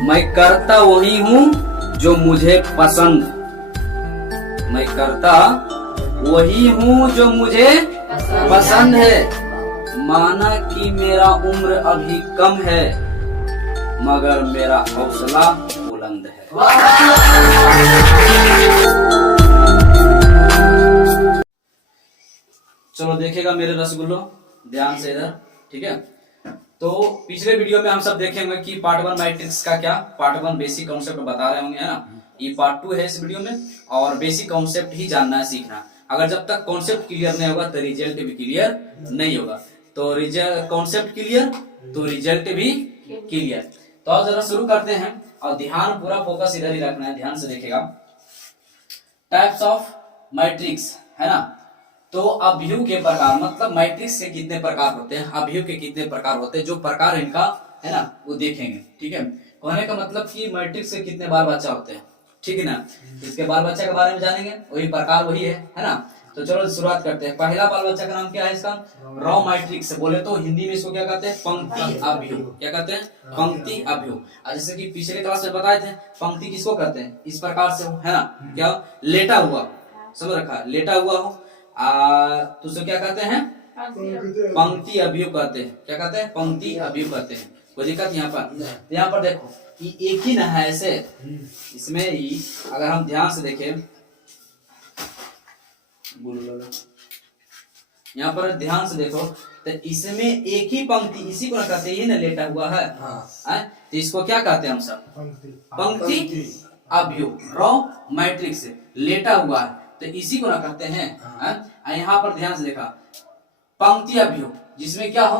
मैं करता वही हूँ जो मुझे पसंद। मैं करता वही हूँ जो मुझे पसंद है। माना कि मेरा उम्र अभी कम है, मगर मेरा हौसला बुलंद है। चलो देखेगा मेरे रसगुल्लो, ध्यान से इधर, ठीक है। तो पिछले वीडियो में हम सब देखेंगे कि पार्ट 1 मैट्रिक्स का क्या, पार्ट 1 बेसिक कॉन्सेप्ट बता रहे होंगे, है ना। ये पार्ट 2 है इस वीडियो में, और बेसिक कॉन्सेप्ट ही जानना है, सीखना। अगर जब तक कॉन्सेप्ट क्लियर नहीं होगा तो रिजल्ट भी क्लियर नहीं होगा। तो कॉन्सेप्ट क्लियर तो रिजल्ट भी क्लियर। तो अब जरा शुरू करते हैं, और ध्यान पूरा फोकस इधर ही रखना है, ध्यान से देखिएगा। टाइप्स ऑफ मैट्रिक्स, है ना। तो अभियुक्त के प्रकार, मतलब मैट्रिक्स के कितने प्रकार होते हैं, अभियुक्त के कितने प्रकार होते हैं, जो प्रकार इनका है ना वो देखेंगे, ठीक है। कहने का मतलब कि मैट्रिक्स के कितने बाल बच्चा होते हैं, ठीक है ना। इसके बाल बच्चा के बारे में जानेंगे, वही प्रकार वही है ना। तो चलो शुरुआत करते हैं। पहला बाल बच्चा का नाम क्या है इसका, रॉ मैट्रिक्स। बोले तो हिंदी में इसको क्या कहते हैं, पंक्ति अभियुक्त। क्या कहते हैं, पंक्ति अभियुक्त। जैसे कि पिछले क्लास में बताए थे, पंक्ति किसको कहते हैं, इस प्रकार से है ना, क्या लेटा हुआ, समझ रखा, लेटा हुआ हो तो उसे क्या कहते हैं, पंक्ति अभियुक्त कहते हैं। क्या कहते हैं, पंक्ति अभियुक्त कहते हैं। कोई दिक्कत यहाँ पर, यहाँ पर देखो कि एक ही ना है ऐसे, इसमें ही अगर हम ध्यान से देखें, यहाँ पर ध्यान से देखो तो इसमें एक ही पंक्ति, इसी को कहते हैं ना लेटा हुआ है, तो इसको क्या कहते हैं हम सब, पंक्ति अभियुक्त। रॉ मैट्रिक्स लेटा हुआ है तो इसी को ना कहते हैं। यहाँ पर ध्यान से देखा, पंक्ति अभियुक्त जिसमें क्या हो,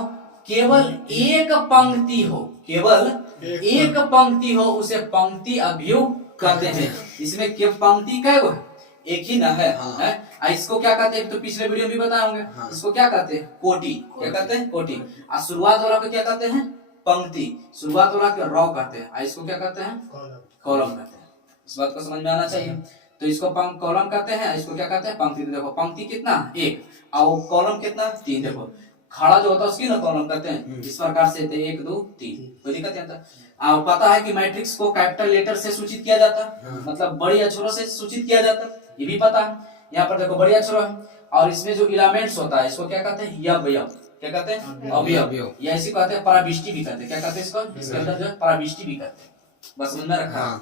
केवल एक पंक्ति हो, केवल एक पंक्ति हो, उसे पंक्ति अभियुक्त कहते हैं। इसमें क्या पंक्ति क्या है, एक ही ना है, इसको क्या कहते हैं, तो पिछले वीडियो में बताए होंगे, इसको क्या कहते हैं, कोटि। क्या कहते हैं, कोटि। और शुरुआत वाला को क्या कहते हैं, पंक्ति। शुरुआत वाला को रॉ कहते हैं, इसको क्या कहते हैं, कॉलम कहते हैं। इस बात को समझ में आना चाहिए। तो इसको कॉलम कहते हैं, इसको क्या कहते हैं, पंक्ति। देखो पंक्ति कितना, एक, और कॉलम कितना, 3। देखो खड़ा जो होता है उसकी ना कॉलम कहते हैं। इस प्रकार से 1 2 3, कोई दिक्कत नहीं आता। पता है कि मैट्रिक्स को कैपिटल लेटर से सूचित किया जाता है, मतलब बड़ी अक्षरों से सूचित किया जाता है, ये भी पता है। यहाँ पर देखो बड़ी अक्षरों है, और इसमें जो एलिमेंट्स होता है इसको क्या कहते हैं, यवयव। क्या कहते हैं, अवयव, या इसी कहते हैं पराविष्टि भी कहते हैं। क्या कहते हैं इसको, इसके अंदर जो है पराविष्टि भी कहते हैं। बस समझ में रखा,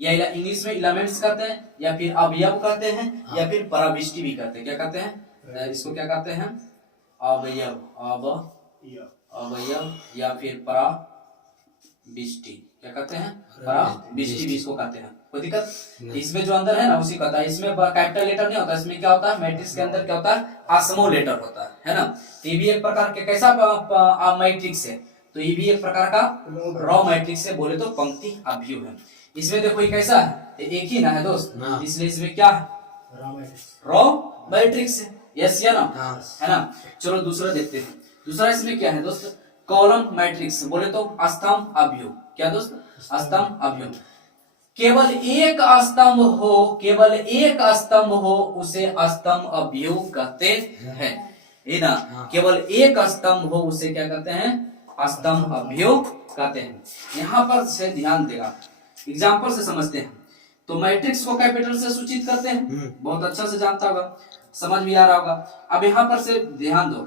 या इंग्लिश में एलिमेंट्स कहते हैं, या फिर अवयव कहते हैं, या फिर पराविष्टि भी कहते हैं। क्या कहते हैं, इसको क्या कहते हैं, अवयव, अवयव, या फिर पराविष्टि। क्या कहते हैं, पराविष्टि भी इसको कहते हैं। कोई दिक्कत, इसमें जो अंदर है ना उसी कहता है। इसमें कैपिटल लेटर नहीं होता, इसमें क्या होता है, मैट्रिक्स के अंदर क्या होता है, स्मॉल लेटर होता है ना। तो ये भी एक प्रकार के कैसा मैट्रिक्स है, तो ये भी एक प्रकार का रॉ मैट्रिक्स है, बोले तो पंक्ति अभियुक्त है। इसमें देखो ये कैसा है, एक ही ना है दोस्त, इसलिए इसमें क्या है, रॉ मैट्रिक्स है। यस या ना, है ना। चलो दूसरा देखते हैं। दूसरा इसमें क्या है दोस्त, कॉलम मैट्रिक्स, बोले तो स्तंभ अभियुक्त। क्या दोस्त, स्तंभ अभियुक्त। केवल एक स्तंभ हो, केवल एक स्तंभ हो, उसे स्तंभ अभियुक्त कहते हैं, है ना। केवल एक स्तंभ हो उसे क्या कहते हैं, स्तंभ अभियुक्त कहते हैं। यहाँ पर से ध्यान देगा, एग्जाम्पल से समझते हैं। तो मैट्रिक्स को कैपिटल से सूचित करते हैं, बहुत अच्छा से जानता होगा, समझ में आ रहा होगा। अब यहाँ पर से ध्यान दो,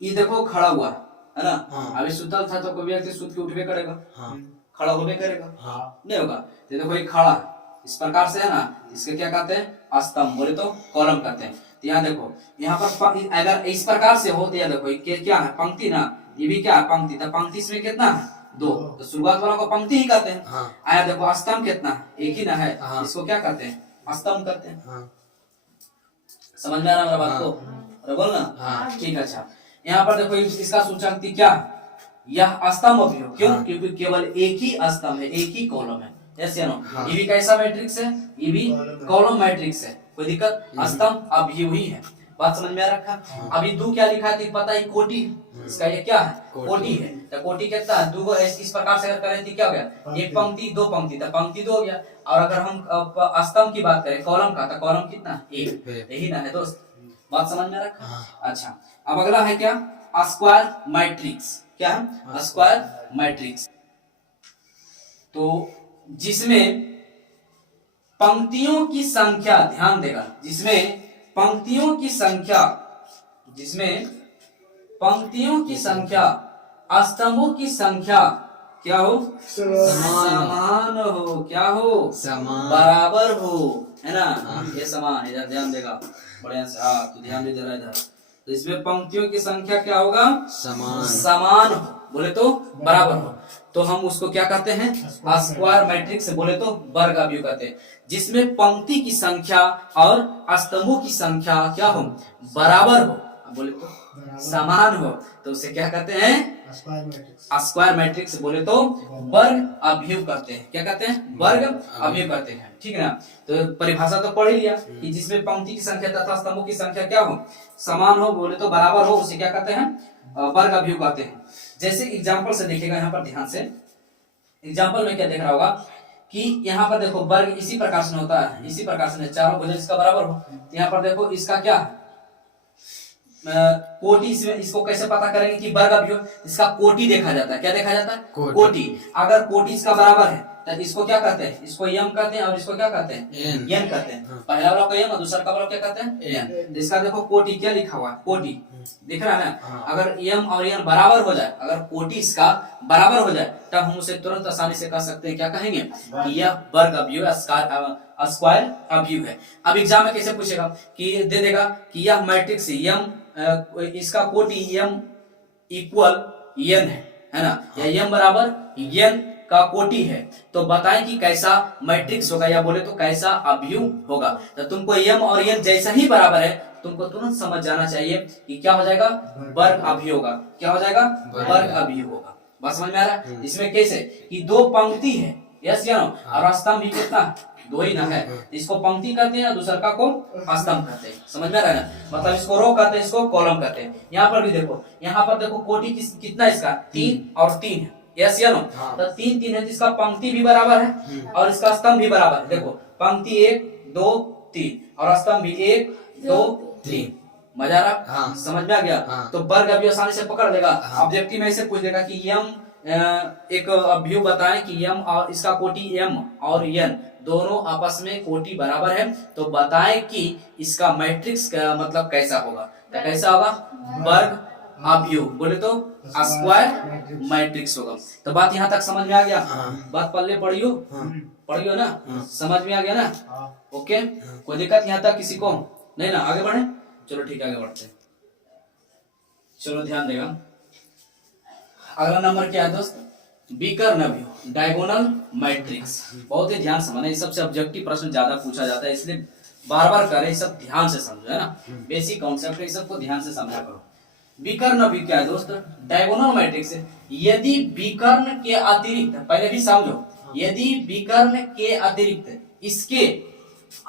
ये देखो खड़ा हुआ है ना, अभी सुतल था तो कोई व्यक्ति सुत के उठबे करेगा, खड़ा होबे करेगा, नहीं होगा। तो देखो ये खड़ा इस प्रकार से है ना, इसके क्या कहते हैं, स्तंभ, बोले तो कॉलम कहते हैं। तो यहाँ देखो, यहाँ पर अगर इस प्रकार से हो तो यहाँ देखो ये क्या है, पंक्ति ना, ये भी क्या है, पंक्ति। तो पंक्ति इसमें कितना है, 2, तो शुरुआत वाला को पंक्ति ही कहते हैं। आया देखो स्तंभ कितना है, एक ही ना है, इसको क्या कहते हैं, स्तंभ कहते हैं। समझ में आ रहा है मेरा बात को, अरे बोल ना, ठीक है। अच्छा यहाँ पर देखो इसका सूचकांक क्या है, यह स्तंभ अभियुक्त। क्यों, क्योंकि केवल एक ही स्तंभ है, एक ही कॉलम है। यस या नो, ये भी कैसा मैट्रिक्स है, ये भी कॉलम मैट्रिक्स है। कोई दिक्कत, स्तंभ अभियुक्त ही है। बात समझ में आ रखा। अभी 2 क्या लिखा है पता है, कोटि। इसका ये क्या है, कोटि है। तो कोटि कितना है, 2 इस प्रकार से अगर करें तो क्या हो गया, एक पंक्ति 2 पंक्ति, तो पंक्ति 2 हो गया। और अगर हम स्तंभ की बात करें कॉलम का, तो कॉलम कितना, 1, यही ना है दोस्त। बात समझ में रखा। अच्छा अब अगला है क्या, स्क्वायर मैट्रिक्स। क्या है, स्क्वायर मैट्रिक्स। तो जिसमें पंक्तियों की संख्या, ध्यान देगा, जिसमें पंक्तियों की संख्या, जिसमें पंक्तियों की संख्या स्तंभों की संख्या क्या हो, समान हो, क्या हो, समान, बराबर हो, है ना, ये समान, इधर ध्यान देगा बढ़िया से, हाँ तो ध्यान दे जरा इधर। तो इसमें पंक्तियों की संख्या क्या होगा, समान, समान हो, बोले तो बराबर हो, तो हम उसको क्या कहते हैं, स्क्वायर मैट्रिक्स, बोले तो वर्ग अवयव कहते हैं। जिसमें पंक्ति की संख्या और स्तंभों की संख्या क्या हो, बराबर हो, बोले तो समान हो, तो उसे क्या कहते हैं, स्क्वायर मैट्रिक्स, बोले तो वर्ग अवयव कहते हैं। क्या कहते हैं, वर्ग अवयव कहते हैं, ठीक है ना। तो परिभाषा तो पढ़ ही लिया कि जिसमें पंक्ति की संख्या तथा स्तंभों की संख्या क्या हो, समान हो, बोले तो बराबर हो, उसे क्या कहते हैं, वर्ग अवयव कहते हैं। जैसे एग्जांपल से देखिएगा, यहाँ पर ध्यान से, एग्जांपल में क्या देख रहा होगा कि यहाँ पर देखो वर्ग इसी प्रकार से होता है, इसी प्रकार से चारों भुज इसका बराबर हो। यहाँ पर देखो इसका क्या कोटि, इसको कैसे पता करेंगे कि वर्ग अवयव, इसका कोटि देखा जाता है, क्या देखा जाता है, कोटि। अगर कोटि इसका बराबर है तो इसको क्या कहते हैं, इसको यम कहते हैं, और इसको क्या कहते हैं, एन कहते हैं। पहला वाला को यम और दूसरा वाला क्या कहते हैं, एन। इसका देखो कोटि क्या लिखा हुआ है, कोटि दिख रहा है ना। अगर यम और एन बराबर हो जाए, अगर कोटि इसका बराबर हो जाए, तब हम उसे तुरंत आसानी से कह सकते हैं, क्या कहेंगे कि यह वर्ग अवयव, स्क्वायर अवयव है। अब एग्जाम में कैसे पूछेगा कि दे देगा कि यह मैट्रिक्स यम, इसका कोटि यम इक्वल एन है ना, या यम बराबर एन का कोटि है, तो बताएं कि कैसा मैट्रिक्स होगा, या बोले तो कैसा अवयव होगा। तो तुमको यम और एन जैसा ही बराबर है, तुमको तुरंत समझ जाना चाहिए कि क्या हो जाएगा, वर्ग अवयव होगा। क्या हो जाएगा, वर्ग अवयव होगा। बात समझ में आ रहा है। इसमें कैसे कि दो पंक्ति है, यस या नो, और स्तंभ भी कितना, दो ही ना है, इसको पंक्ति कहते हैं, दूसरा का को स्तंभ कहते हैं। समझ में आ रहा है ना, मतलब इसको रो कहते हैं, इसको कॉलम कहते हैं। यहाँ पर भी देखो, यहाँ पर देखो कोटि कितना इसका, 3 और 3 है, यस या नो। तो 3 3 है, तो इसका पंक्ति भी बराबर है और इसका स्तंभ भी बराबर है। देखो पंक्ति 1 2 3 और स्तंभ भी 1 2 3। मजा आ रहा, समझ में आ गया। तो वर्ग अवयव आसानी से पकड़ लेगा। ऑब्जेक्टिव में ऐसे पूछ देगा कि यम, एक अवयव बताएं कि यम और इसका कोटि यम और एन दोनों आपस में कोटि बराबर है, तो बताएं कि इसका मैट्रिक्स का मतलब कैसा होगा। तो कैसा होगा, वर्ग अवयव, बोले तो स्क्वायर मैट्रिक्स होगा। तो बात यहाँ तक समझ में आ गया, बात पल्ले पढ़ियो, पढ़ियो ना, समझ में आ गया ना, ओके। कोई दिक्कत यहाँ तक किसी को नहीं ना, आगे बढ़े, चलो ठीक है आगे बढ़ते हैं। चलो ध्यान देगा, अगला नंबर क्या है दोस्त, विकर्ण अवयव, डायगोनल मैट्रिक्स। बहुत ही ध्यान समझना, ये सबसे ऑब्जेक्टिव प्रश्न ज्यादा पूछा जाता है, इसलिए बार बार करें, सब ध्यान से समझो, है ना, बेसिक कॉन्सेप्ट है, सबको ध्यान से समझा करो। विकर्ण अवयव क्या है दोस्त, डायगोनल मैट्रिक्स है। यदि विकर्ण के अतिरिक्त, पहले भी समझो, यदि विकर्ण के अतिरिक्त इसके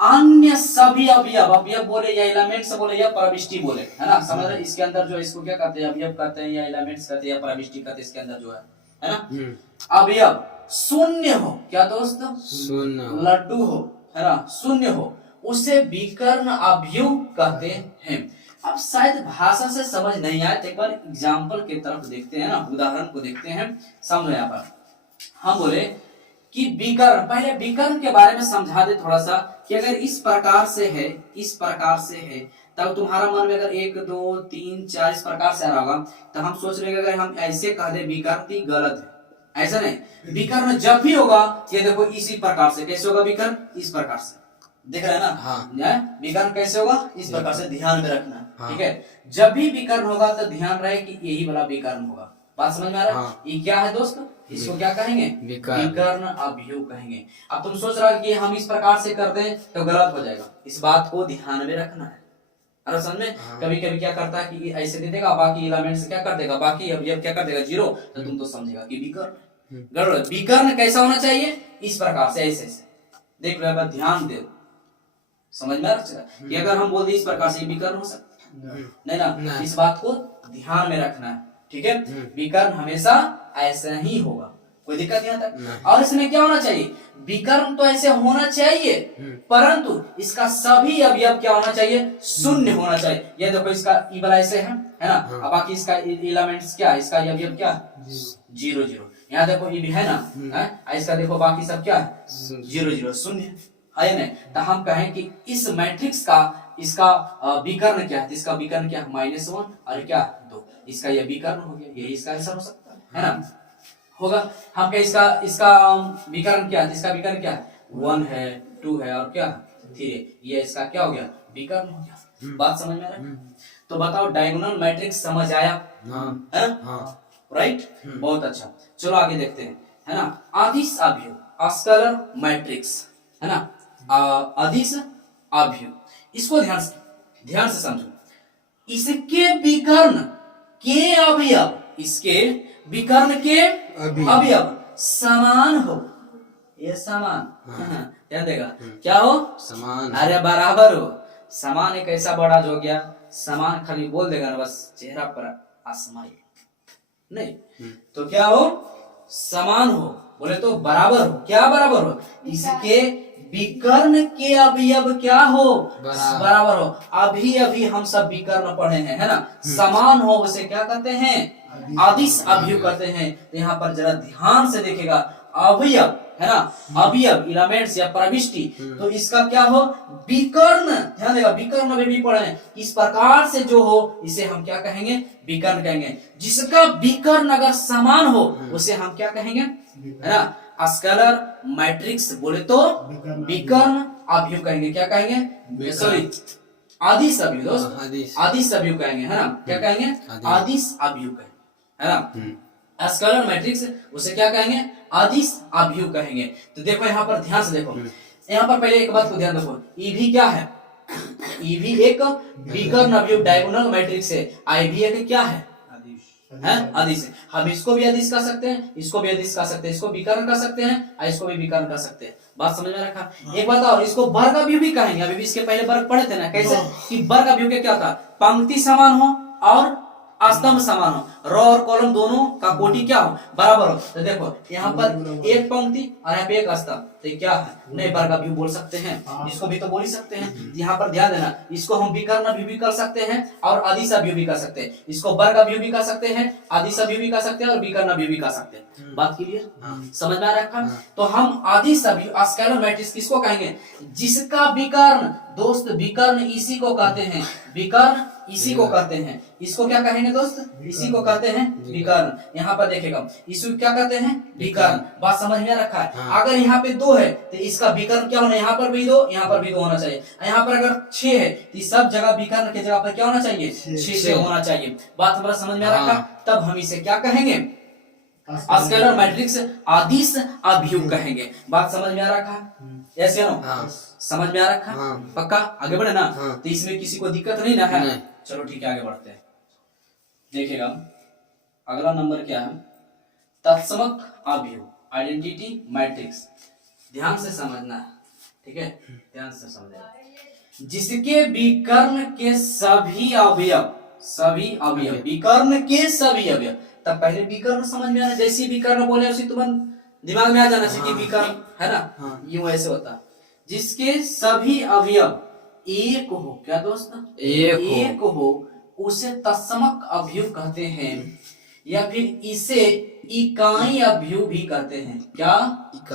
अन्य सभी अवयव, अवयव बोले या एलिमेंट्स बोले या प्रविष्टि बोले, है ना, समझ रहे, इसके अंदर जो इसको क्या कहते हैं, अवयव कहते हैं या एलिमेंट्स कहते हैं या प्रविष्टि कहते हैं, इसके अंदर जो है ना, अवयव शून्य हो, क्या दोस्त, शून्य, लड्डू हो, है ना, शून्य हो, उसे विकर्ण अवयव कहते हैं। अब शायद भाषा से समझ नहीं आए, तो एक बार एग्जाम्पल की तरफ देखते हैं ना, उदाहरण को देखते हैं, समझो। यहाँ पर हम बोले कि विकर्ण, पहले विकर्ण के बारे में समझा दे थोड़ा सा, कि अगर इस प्रकार से है, इस प्रकार से है, तब तुम्हारा मन में अगर 1 2 3 4 इस प्रकार से आ रहा होगा, तो हम सोच रहे हैं अगर हम ऐसे कह दे विकर्ण, गलत है, ऐसा नहीं। विकर्ण जब भी होगा, ये देखो इसी प्रकार से, कैसे होगा विकर्ण, इस प्रकार से, दिख रहा है ना, हाँ। विकर्ण कैसे होगा, इस प्रकार से, ध्यान में रखना, ठीक है। जब भी विकर्ण होगा तो ध्यान रहे कि यही वाला विकर्ण होगा। बात समझ में आ रहा है। ये क्या है दोस्त, इसको क्या कहेंगे, विकर्ण अवयव कहेंगे। अब तुम सोच रहा है कि हम इस प्रकार से कर दें तो गलत हो जाएगा, इस बात को ध्यान में रखना है। अरे समझ में, कभी कभी क्या करता है कि ऐसे दे देगा, बाकी एलिमेंट से क्या कर देगा, बाकी अवयव क्या कर देगा, 0, तो तुम तो समझेगा कि विकर्ण। गड़बड़, विकर्ण कैसा होना चाहिए, इस प्रकार से, ऐसे ऐसे देख लो, ध्यान दे, समझ में आ रहा है कि अगर हम बोल दें इस प्रकार से, विकर्ण हो सकता नहीं ना, इस बात को ध्यान में रखना है, ठीक है। विकर्ण हमेशा ऐसा ही होगा, कोई दिक्कत यहाँ तक। और इसमें क्या होना चाहिए, विकर्ण तो ऐसे होना चाहिए, परंतु इसका सभी अवयव क्या होना चाहिए, शून्य होना चाहिए। ये देखो इसका ई वाला ऐसे है ना, अब बाकी इसका एलिमेंट्स क्या, इसका अवयव क्या, 0 0। यहाँ देखो ये भी है ना, है इसका देखो बाकी सब क्या है, शून्य। 0 0 शून्य है या नहीं। तो हम कहें कि इस मैट्रिक्स का इसका विकर्ण क्या है, तो इसका विकर्ण क्या है -1 और क्या 2, इसका यह विकर्ण हो गया, यही इसका आंसर हो सकता है ना, होगा। हम कहें इसका विकर्ण क्या है, इसका विकर्ण क्या है 1 है 2 है और क्या 3 है, ये इसका क्या हो गया विकर्ण हो गया। बात समझ में आ रहा है? तो बताओ डायगोनल मैट्रिक्स समझ आया हाँ है हाँ राइट, बहुत अच्छा। चलो आगे देखते हैं, है ना। अदिश अवयव स्केलर मैट्रिक्स, है ना, अदिश अवयव, इसको ध्यान से समझो। इसके विकर्ण के अवयव, इसके विकर्ण के अवयव समान हो, ये समान ध्यान देगा क्या हो, समान। अरे बराबर हो। समान एक ऐसा बड़ा जो हो गया, समान खाली बोल देगा ना बस चेहरा पर आसमाई नहीं, तो क्या हो समान हो, बोले तो बराबर हो, क्या बराबर हो, इसके विकर्ण के अवयव क्या हो बराबर हो। अभी अभी हम सब विकर्ण पढ़े हैं, है ना। समान हो उसे क्या कहते हैं, अदिश अवयव कहते हैं। तो यहाँ पर जरा ध्यान से देखेगा, अवयव है ना, अवयव एलिमेंट्स या प्रविष्टि, तो इसका क्या हो विकर्ण, ध्यान देगा विकर्ण में भी पढ़े हैं। इस प्रकार से जो हो इसे हम क्या कहेंगे, विकर्ण कहेंगे। जिसका विकर्ण अगर समान हो उसे हम क्या कहेंगे, है ना, स्केलर मैट्रिक्स बोले तो विकर्ण अवयव कहेंगे, क्या कहेंगे, सॉरी अदिश अवयव दोस्त, अदिश अवयव कहेंगे, है ना, क्या कहेंगे अदिश अवयव कहेंगे, है ना। स्केलर मैट्रिक्स उसे क्या कहेंगे, अदिश अवयव कहेंगे। तो देखो यहाँ पर ध्यान से देखो, यहाँ पर पहले एक बात को ध्यान रखो, ई भी क्या है, ई भी एक विकर्ण अवयव डायगोनल मैट्रिक्स है, आई भी एक क्या है अदिश। हम इसको भी अदिश कह सकते हैं, इसको भी अदिश कह सकते हैं, इसको विकर्ण कह सकते हैं और इसको भी विकर्ण कह सकते हैं। बात समझ में रखा। एक बात और, इसको वर्ग अवयव भी कहेंगे। अभी भी इसके पहले वर्ग पढ़े थे ना, कैसे कि वर्ग अवयव के क्या था, पंक्ति समान हो और स्तंभ समान हो, रो और कॉलम दोनों का कोटि क्या हो बराबर हो। तो देखो यहाँ पर एक पंक्ति और यहाँ पे एक स्तंभ, तो क्या है नहीं वर्ग अवयव बोल सकते हैं, इसको भी तो बोल ही सकते हैं। यहाँ पर ध्यान देना, इसको हम विकर्ण अवयव भी कर सकते हैं और अदिश अवयव भी कर सकते हैं, इसको वर्ग अवयव भी कर सकते हैं, अदिश अवयव भी कर सकते हैं और विकर्ण अवयव भी कर सकते हैं। बात क्लियर, समझ में आ रखा। तो हम अदिश अवयव स्केलर मैट्रिक्स किसको कहेंगे, जिसका विकर्ण दोस्त, विकर्ण इसी को कहते हैं, विकर्ण इसी को कहते हैं, इसको क्या कहेंगे दोस्त, इसी को कहते हैं विकर्ण। यहाँ पर देखेगा इसको क्या कहते हैं विकर्ण। बात समझ में रखा है। अगर यहाँ पे 2 है तो इसका विकर्ण क्या होना, यहाँ पर भी 2, यहाँ पर भी 2 होना चाहिए। यहाँ पर अगर 6 है तो सब जगह विकर्ण की जगह पर क्या होना चाहिए, 6 होना चाहिए। बात हमारा समझ में रखा। तब हम इसे क्या कहेंगे, स्केलर मैट्रिक्स अदिश अवयव कहेंगे। बात समझ में आ रखा, ऐसे ना समझ में आ रखा, पक्का। आगे बढ़े ना, तो इसमें किसी को दिक्कत नहीं ना है। चलो ठीक है आगे बढ़ते हैं। देखिएगा अगला नंबर क्या है, तत्समक अवयव आइडेंटिटी मैट्रिक्स। ध्यान से समझना है, ठीक है, ध्यान से समझना। जिसके विकर्ण के सभी अवयव, सभी अवयव, विकर्ण के सभी अवयव। तब पहले विकर्ण समझ में आना, जैसी विकर्ण बोले उसी तुरंत दिमाग में आ जाना चाहिए कि विकर्ण है ना, यूं ऐसे होता। जिसके सभी अवयव एक हो, क्या दोस्त, एक हो उसे तत्समक अवयव कहते हैं, या फिर इसे इकाई अवयव भी कहते हैं। क्या,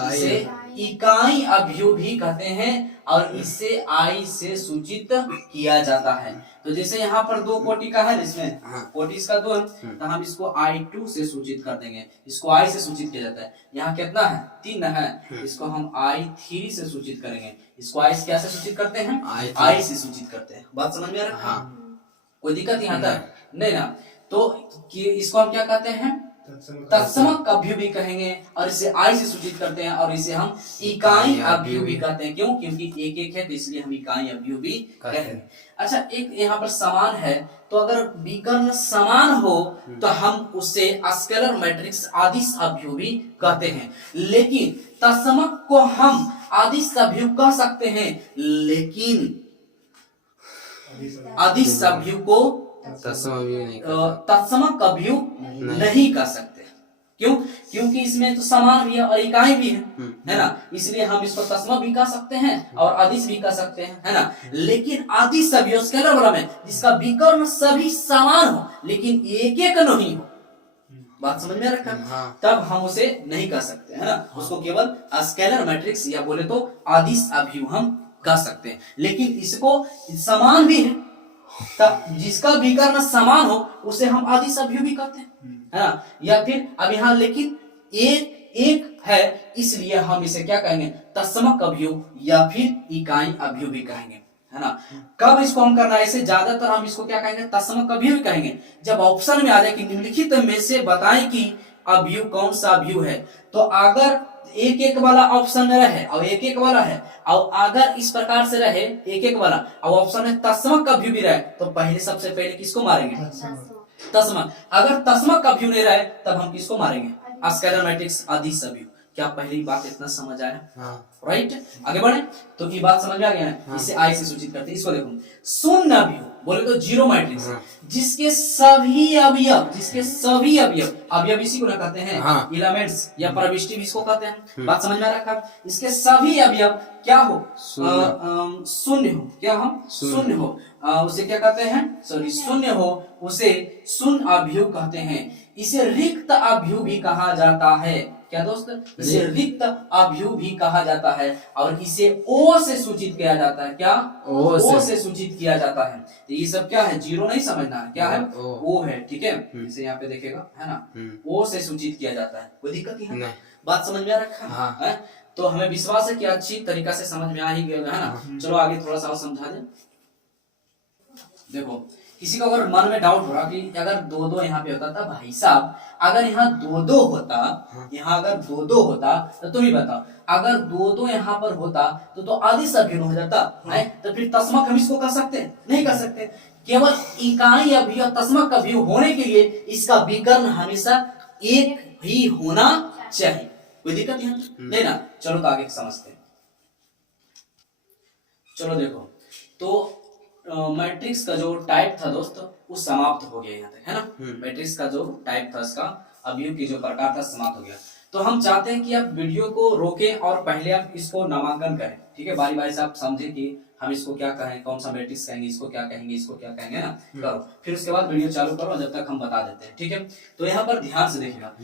इसे इकाई अवयव भी कहते हैं और इसे आई से सूचित किया जाता है। तो जैसे यहाँ पर 2 कोटि का है, इसमें कोटि इसका 2 है, तो हम इसको I2 से सूचित कर देंगे, इसको I से सूचित किया जाता है। यहाँ कितना है, 3 है, इसको हम I3 से सूचित करेंगे। इसको I से क्या से सूचित करते हैं, I से सूचित करते हैं। बात समझ में आ रहा है, कोई दिक्कत यहाँ तक नहीं ना। तो इसको हम क्या कहते हैं, तत्समक अवयव भी कहेंगे और इसे आई से सूचित करते हैं, और इसे हम इकाई अवयव भी कहते हैं। क्यों, क्योंकि एक एक है तो इसलिए हम इकाई अवयव भी कहेंगे। अच्छा, एक यहाँ पर समान है, तो अगर विकर्ण समान हो तो हम उसे स्केलर मैट्रिक्स अदिश अवयव भी कहते हैं। लेकिन तत्समक को हम अदिश अवयव कह सकते हैं, लेकिन अदिश अवयव को तत्समक अवयव नहीं कर सकते। क्यों, क्योंकि इसमें तो समान भी है और इकाई भी है ना, इसलिए हम इसको तत्समक भी कह सकते हैं और अदिश भी कह सकते हैं, है ना। लेकिन अदिश अवयव स्केलर वाला में जिसका विकर्ण सभी समान हो लेकिन एक एक नहीं हो, बात समझ में आ रखा है? हाँ। तब हम उसे नहीं कह सकते है ना, उसको केवल स्केलर मैट्रिक्स या बोले तो अदिश अवयव हम कह सकते हैं। लेकिन इसको समान भी है, जिसका विकर्ण समान हो उसे हम अदिश अवयव भी कहते हैं, है ना। या फिर अब यहाँ लेकिन एक है, इसलिए हम इसे क्या कहेंगे, तत्समक अवयव या फिर इकाई अवयव भी कहेंगे, है ना। कब इसको हम करना है, ऐसे ज्यादातर हम इसको क्या कहेंगे, तत्समक अवयव भी कहेंगे। जब ऑप्शन में आ जाए कि निम्नलिखित में से बताएं कि अवयव कौन सा अवयव है, तो अगर एक एक वाला ऑप्शन में रहे और एक एक वाला है, और अगर इस प्रकार से रहे एक एक वाला और ऑप्शन में तत्समक अवयव भी रहे, तो पहले सबसे पहले किसको मारेंगे, तत्समक। अगर तत्समक अवयव नहीं रहे तब हम किसको मारेंगे, स्केलर मैट्रिक्स अदिश अवयव। क्या पहली बात इतना समझ आया? हाँ। राइट, आगे बढ़े तो ये बात समझ में आ गया ना। हाँ। इसे आई से सूचित करते हैं। इसको देखो, शून्य अवयव बोले तो जीरो मैट्रिक्स, हाँ। जिसके सभी अवयव अवयव इसी को ना कहते हैं, हाँ। एलिमेंट्स या प्रविष्टि भी इसको कहते हैं। बात समझ में आ रखा? इसके सभी अवयव क्या हो, शून्य हो, क्या हम शून्य हो, उसे क्या कहते हैं, सॉरी शून्य हो, उसे शून्य अवयव कहते हैं। इसे रिक्त अवयव भी कहा जाता है। क्या दोस्त, इसे रिक्त अवयव भी कहा जाता है और इसे ओ से सूचित किया जाता है। क्या ओ से सूचित किया जाता है। तो ये सब क्या है, जीरो नहीं समझना है, क्या है ओ है, ठीक है। इसे यहाँ पे देखेगा, है ना, ओ से सूचित किया जाता है। कोई दिक्कत नहीं, बात समझ में आ रखा? हाँ। है? तो हमें विश्वास है कि अच्छी तरीका से समझ में आ ही गया है ना। चलो आगे थोड़ा सा और समझा दें। देखो, किसी को अगर मन में डाउट हो रहा कि अगर दो दो यहाँ पे होता था, भाई साहब अगर यहाँ दो दो होता, यहाँ अगर दो दो होता तो तुम ही बताओ, अगर दो दो यहाँ पर होता तो अदिश अवयव हो जाता है, तो फिर तस्मक हम इसको कर सकते नहीं कर सकते। केवल इकाई अवयव तस्मक अवयव होने के लिए इसका विकर्ण हमेशा एक ही होना चाहिए। कोई दिक्कत नहीं ना। चलो तो आगे समझते हैं। चलो देखो, तो मैट्रिक्स का जो टाइप था दोस्त वो समाप्त हो गया यहाँ तक, है ना। मैट्रिक्स का जो टाइप था, इसका अवयव की जो प्रकार था, समाप्त हो गया। तो हम चाहते हैं कि आप वीडियो को रोकें और पहले आप इसको नामांकन करें, ठीक है। बारी बारी से आप समझें कि हम इसको क्या कहें, कौन सा मैट्रिक्स कहेंगे, इसको क्या कहेंगे, इसको क्या कहेंगे ना, करो। फिर उसके बाद वीडियो चालू करो, जब तक हम बता देते हैं, ठीक है। तो यहाँ पर ध्यान से देखिएगा।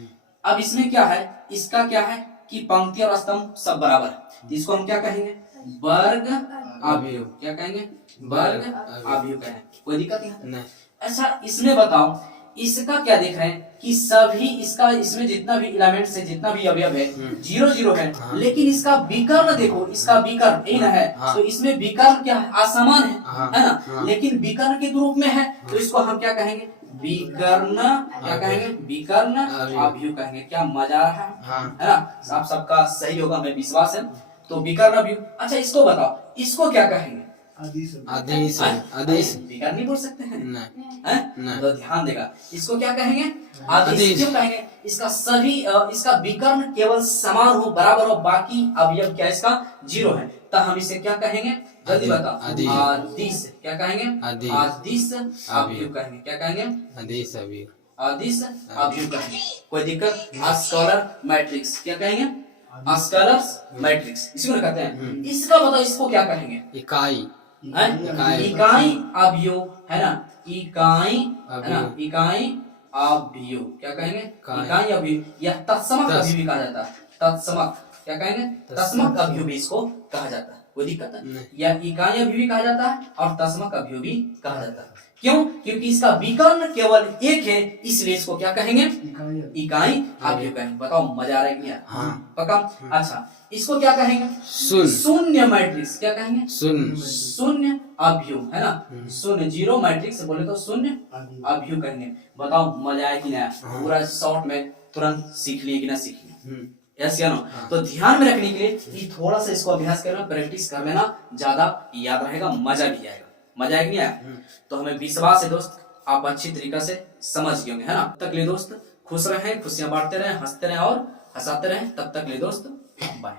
अब इसमें क्या है, इसका क्या है कि पंक्ति और स्तंभ सब बराबर है, इसको हम क्या कहेंगे, वर्ग अवयव। क्या कहेंगे, वर्ग अवयव कहेंगे। कोई दिक्कत नहीं। अच्छा, इसमें बताओ, इसका क्या देख रहे हैं कि सभी इसका, इसमें जितना भी एलिमेंट्स है, जितना भी अवयव है, जीरो जीरो है। लेकिन इसका विकर्ण देखो, इसका विकर्ण यही ना है, तो इसमें विकर्ण क्या है, असमान है ना। लेकिन विकर्ण के रूप में है, तो इसको हम क्या कहेंगे, विकर्ण। क्या कहेंगे, विकर्ण अवयव कहेंगे। क्या मजा आ रहा है ना। आप सबका सही होगा, हमें विश्वास है। तो विकर्ण अवयव। अच्छा, इसको बताओ, इसको क्या कहेंगे, आदेश। विकर्ण नहीं बोल सकते हैं, तो ध्यान देगा। इसको क्या कहेंगे, आदेश। क्यों कहेंगे, इसका सभी इसका विकर्ण केवल समान हो, बराबर हो, बाकी अवयव क्या इसका जीरो है, तो हम इसे क्या कहेंगे, जल्दी बताओ, आदिश। क्या कहेंगे, आदिश अवयव कहेंगे। क्या कहेंगे, आदेश अवयव, आदिश अवयव कहेंगे। कोई दिक्कत। स्केलर मैट्रिक्स क्या कहेंगे, स्केलर मैट्रिक्स इसी को कहते हैं। इसका बताओ, इसको क्या कहेंगे, इकाई। इकाई अवयव, है ना, इकाई, है ना, इकाई अवयव। क्या कहेंगे, इकाई अवयव या तत्समक अवयव भी कहा जाता है। तत्समक क्या कहेंगे, तत्समक अवयव भी इसको कहा जाता है। कोई दिक्कत है। या इकाई अवयव भी कहा जाता है और तत्समक अवयव भी कहा जाता है। क्यों, क्योंकि इसका विकर्ण केवल एक है, इसलिए इसको क्या कहेंगे, इकाई अवयव कहेंगे। बताओ मजा आ रहा है क्या? पक्का। अच्छा, इसको क्या कहेंगे, शून्य मैट्रिक्स। क्या कहेंगे, शून्य अवयव, है ना। शून्य जीरो मैट्रिक्स बोले तो शून्य अवयव कहेंगे। बताओ मजा आया कि नहीं? पूरा शॉर्ट में तुरंत सीख लिए कि ना सीख लिए? यस या नो? तो ध्यान में रखने के लिए थोड़ा सा इसको अभ्यास करना, प्रैक्टिस कर लेना, ज्यादा याद रहेगा, मजा भी आएगा। मजा आएगा नहीं आया? तो हमें विश्वास है दोस्त, आप अच्छी तरीका से समझ गए होंगे, है ना। तब तक ले दोस्त खुश रहें, खुशियां बांटते रहें, हंसते रहें और हंसाते रहें। तब तक ले दोस्त बाय।